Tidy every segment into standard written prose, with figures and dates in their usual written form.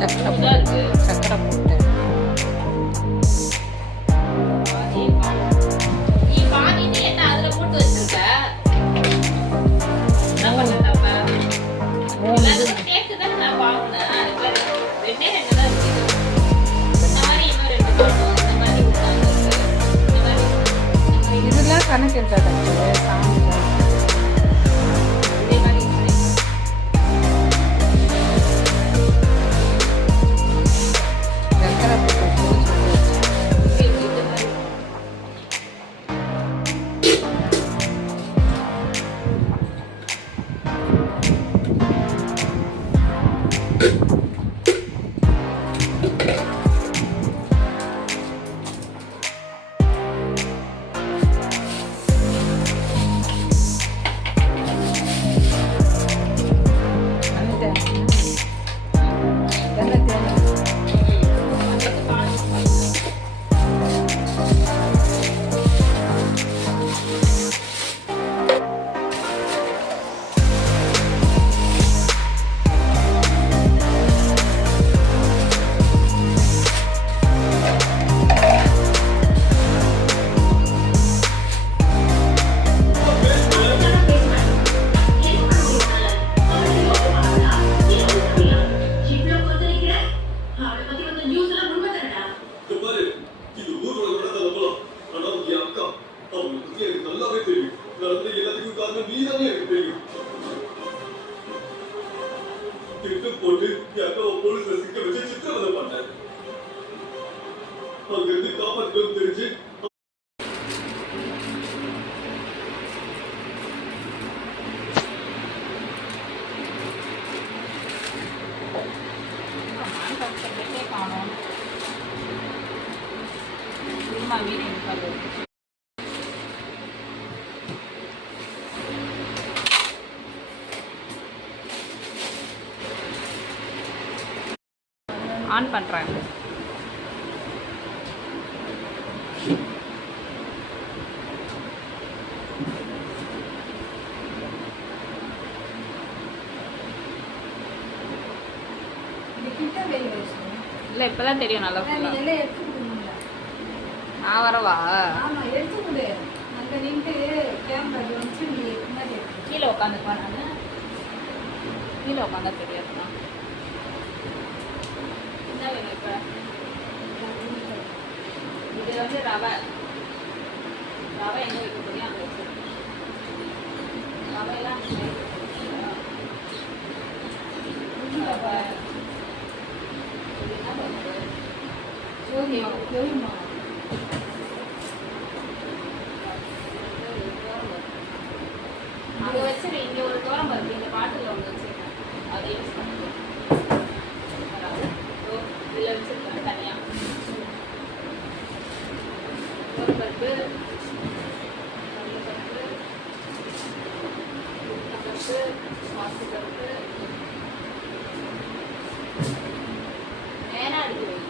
சக்கரை போட்டு இதெல்லாம் கணக்கு இருக்காது சாமி போட்டு போலீஸ்ல சிக்க வச்சு சித்திரவதை பண்ணேன். அங்கிருந்து காப்பாற்றணும் தெரிஞ்சு ஆன் பண்ணுறாங்க. இல்லை இப்போ தான் தெரியும் நல்லா. நான் வரவா? கீழே உட்காந்துப்பா. நான் கீழே உட்காந்தா தெரியாதுண்ணா. என்ன வேணும் இப்போ? இது வந்து ரவை எங்கே வைக்க போறியா அங்கே வச்சு ரவையெல்லாம் ரவை என்ன பண்ணுறது? யோகிமா அங்கே வச்சிரு. இங்கே ஒரு தோரம் பருப்பு இந்த பாட்டில் ஒன்று வச்சுருக்கேன், அதை யூஸ் பண்ணிக்கலாம். இதில் வச்சுருக்கேன் தனியாக ஒரு பருப்பு, கடலைப்பருப்பு, உளுத்தம்பருப்பு, பாசிப்பருப்பு. நேராக அடிக்க வைக்கணும்.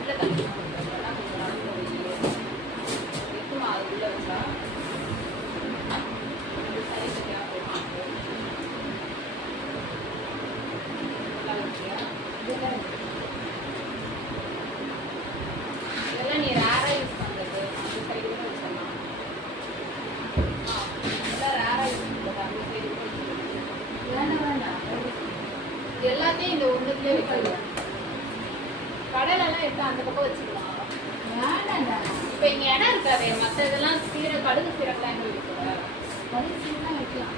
உள்ள தண்ணி கொஞ்சம் நடந்து இருக்குமா? அது உள்ள வச்சா எல்லாத்தையும் இந்த ஒன்றுக்குள்ளே வைக்கலாம். கடலெல்லாம் எடுத்து அந்த பக்கம் வச்சுக்கலாம். இப்போ இங்கே இடம் இருக்காது. மற்ற இதெல்லாம் கடுகு சீரகெல்லாம் எங்கே வைக்கலாம்? கடுகு சீரகம் வைக்கலாம்.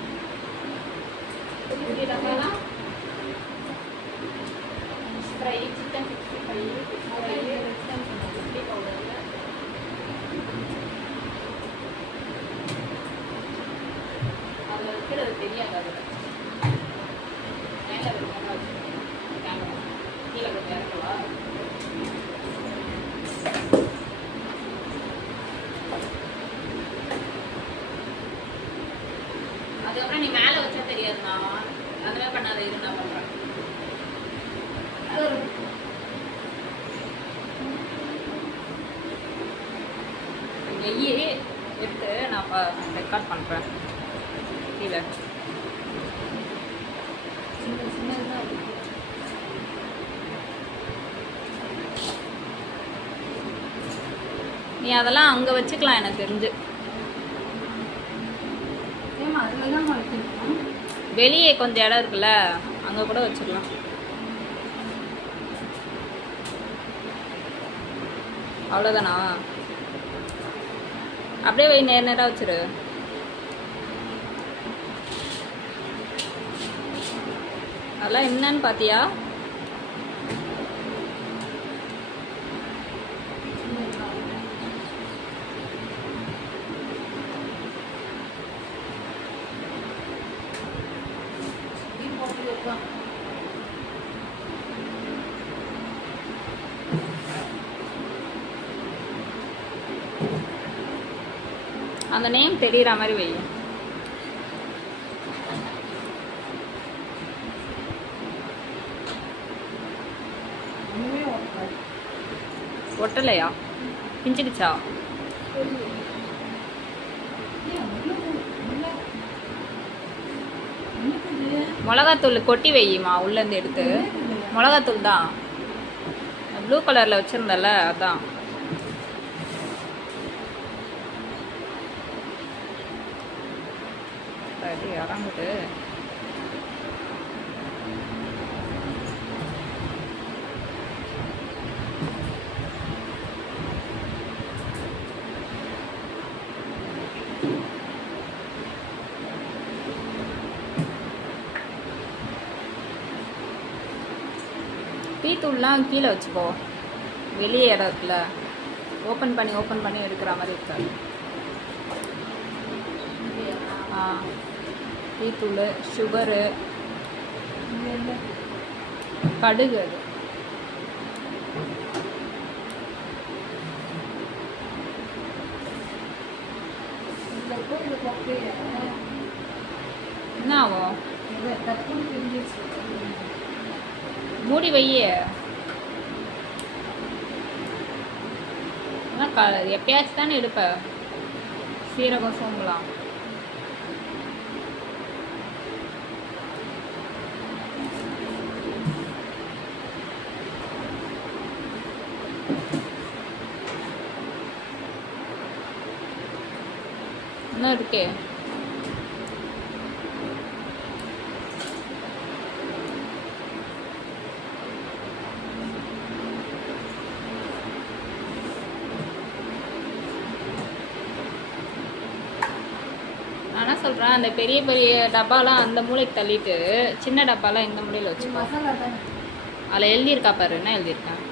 டப்பாலாம் ஃப்ரை, சிக்கன் 65, சில்லி பவுடரில் அதில் வைக்கிறது தெரியாது. அதில் மேலே வைக்காம வச்சுக்கணும். கேமரா கீழே கொஞ்சம் இறக்கவா? அதுக்கப்புறம் நீ மேலே வச்சா தெரியாதுண்ணா. அதெல்லாம் பண்ணாத. இது நான் பண்ணுறேன். நெய்யே எடுத்து நான் ரெக்கார்ட் பண்ணுறேன். கீழே சின்ன சின்னதாக நீ அதெல்லாம் அங்கே வச்சுக்கலாம் எனக்கு தெரிஞ்சு. ஏமா அதில் தான் வைக்கணும். வெளியே கொஞ்சம் இடம் இருக்குல்ல, அங்கே கூட வச்சுக்கலாம். அவ்வளோதானா? அப்படியே வை, நேராக வச்சிரு. அதெல்லாம் என்னன்னு பார்த்தியா? அந்த நேம் தெரியுற மாதிரி வை. ஒட்டலையா? பிஞ்சுக்குச்சா? மிளகாத்தூள் கொட்டி வையுமா உள்ளேருந்து எடுத்து. மிளகாத்தூள் தான், ப்ளூ கலரில் வச்சுருந்தல அதான். அடி இறங்குது. டீத்தூள்லாம் கீழே வச்சுக்கோ, வெளியே இடம் இருக்குல்ல, ஓப்பன் பண்ணி எடுக்கிற மாதிரி இருக்காது. டீத்தூள், சுகரு, கடுகு, அது என்ன ஆகும்? மூடி வையே. எப்பயாச்சும் தானே எடுப்ப சீரகம் சோம்பலாம். இன்னும் இருக்கே. நான் சொல்கிறேன், அந்த பெரிய பெரிய டப்பாலாம் அந்த மூளைக்கு தள்ளிட்டு சின்ன டப்பாலாம் இந்த மூலையில் வச்சு மசாலா தானே அதில் எழுதியிருக்கா பாரு. என்ன எழுதியிருக்கேன்?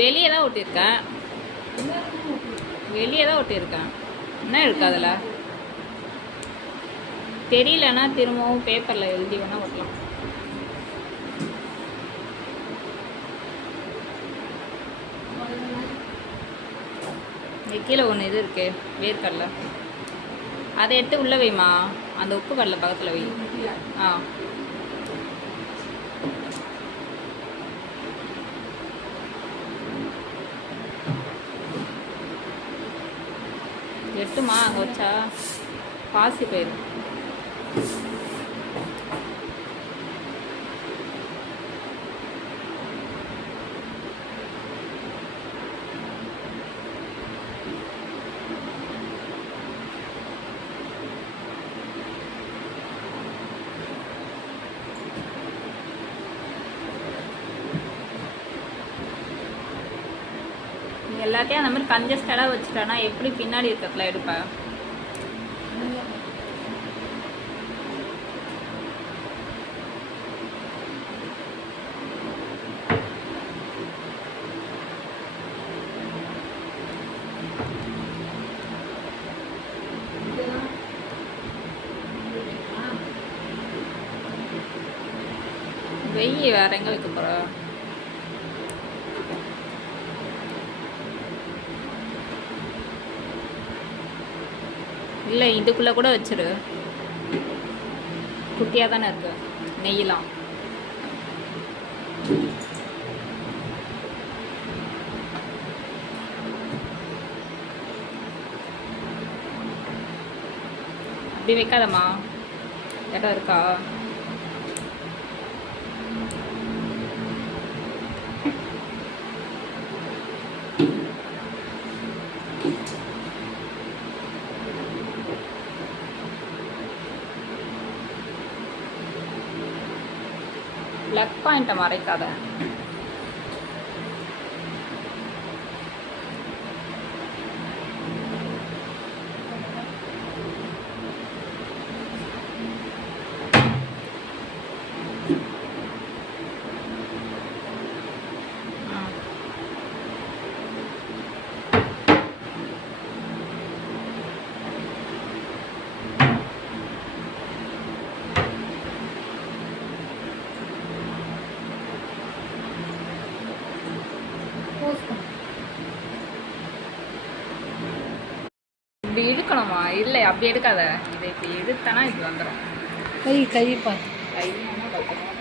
வெளியே தான் ஒட்டியிருக்கேன். வெளியே தான் ஒட்டியிருக்கேன். என்ன இருக்கு அதில் தெரியலன்னா திரும்பவும் பேப்பரில் எழுதி வேணால் ஒட்டலாம். இங்கே கீழே ஒன்று இது இருக்கு, வேர்க்கடலை. அதை எடுத்து உள்ளே வைமா, அந்த உப்பு கடலை பக்கத்தில் வை. ஆ எட்டுமா, அங்கே வச்சா பாசி போயிடும். எல்லாத்தையும் அந்த மாதிரி கன்ஜஸ்டடாக வச்சுட்டானா எப்படி பின்னாடி இருக்கிறதுல எடுப்பேன்? வெய்ய வேற எங்கே வைக்க போகிற? இல்லை, இதுக்குள்ளே கூட வச்சிரு, குட்டியாக தானே இருக்கு. நெய்யலாம். இப்படி வைக்காதம்மா, இடம் இருக்கா? பிளக் பாயிண்ட்டை மறைக்காத. இப்படி இழுக்கணுமா? இல்லை அப்படி எடுக்காத. இதை இப்படி எடுத்தனா இது வந்துடும். கை பார்த்து கை என்ன